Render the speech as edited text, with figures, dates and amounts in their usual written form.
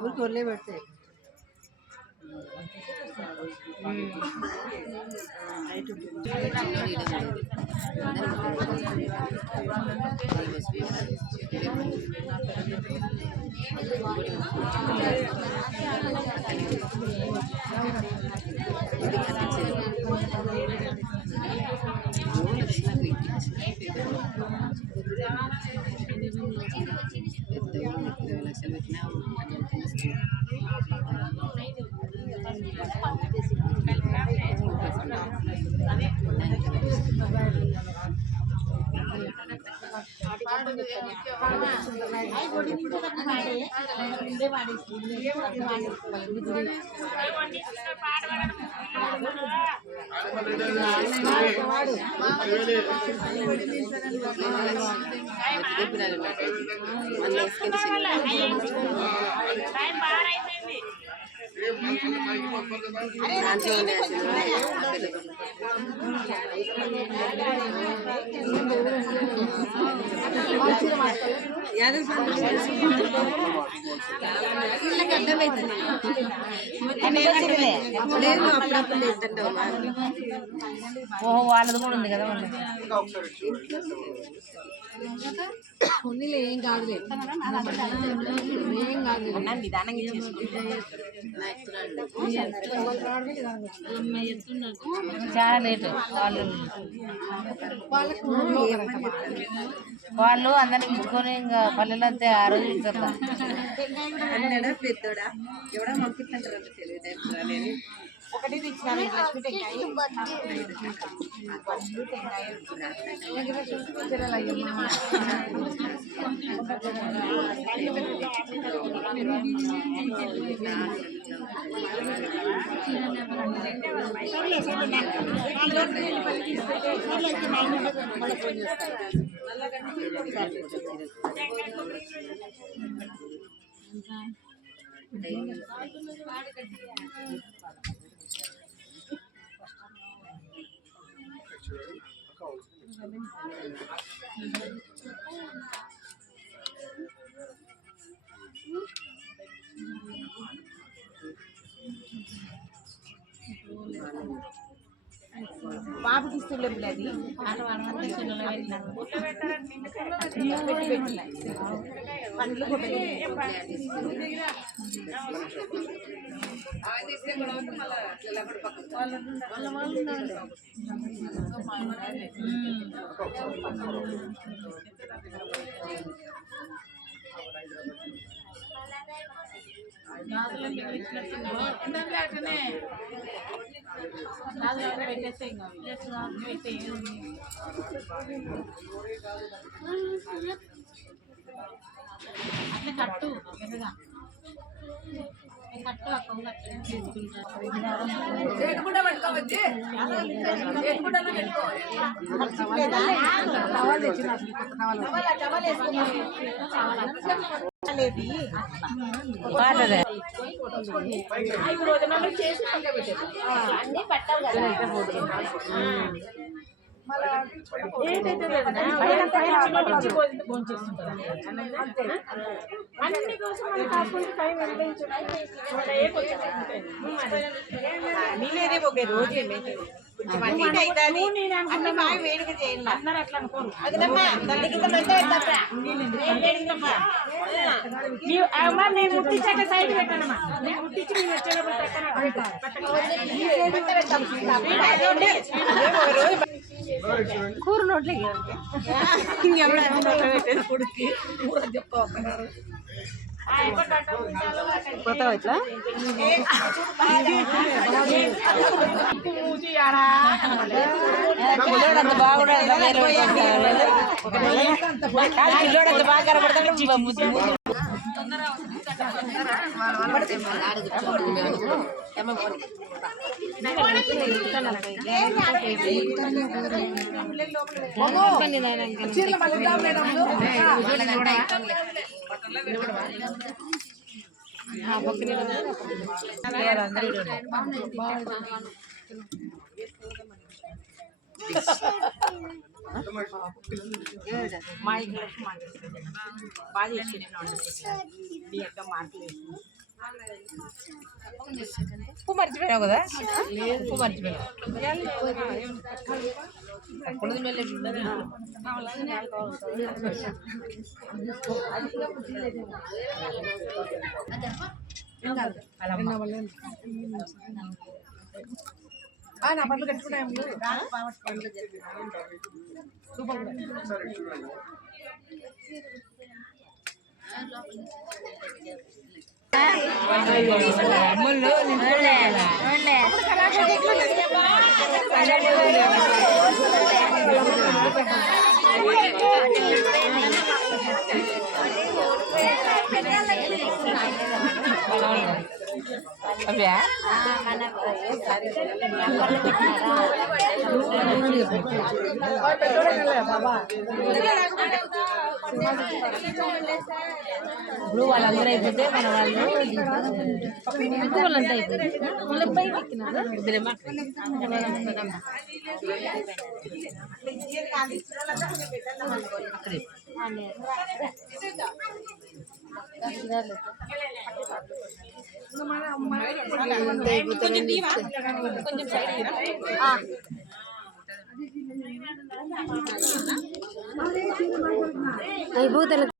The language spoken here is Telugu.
ఊరికొల్లే పెడతాయి ఓహో వాళ్ళది కూడా ఉంది కదా ఏం కాదులే ఏం కాదు నిదానంగా చాలా లేటు వాళ్ళు అందరిని పిలుచుకొని ఇంకా పల్లెలు అంతే ఆ రోజు పిలుచుతా అన్నాడా పెద్దోడా ఎవడో పంపిస్తుంటారు తెలియదు ఒకటి తెచ్చినారు లక్ష్మి టెంకాయ బాబుకి ఇస్తలేదు పండ్లు అట్లా కట్టు పెద్దగా కట్టు నీళ్ళేదే ఒకే రోజు కొంచెం అన్ని అవుతుంది అన్ని బాగా వేడిగా చేయాలి అందరూ అట్లా అనుకోరు అదమ్మా తల్లికి నేను ముట్టించాక సైడ్ పెట్టానమ్మా నేను ముట్టించి నేను వచ్చేటప్పుడు కూర నోట్లే ఇంకెవడో పెట్టేది కొడుకు చెప్తా పోతావు ఇట్లా పిల్లోడంత బాగుండదు పిల్లోడంత బాగా కనపడతాడు మా ఇంట్లో బాగా ఉప్పు మర్చిపోయావు కదా ఉప్పు మర్చిపోయావు నా పనులు కట్టుకున్నాయి అవ్యా ఇప్పుడు వాళ్ళందరూ అయిపోతే మన వాళ్ళు వాళ్ళంతా అయిపోయింది కొంచెం సైడ్ అయిపోతారు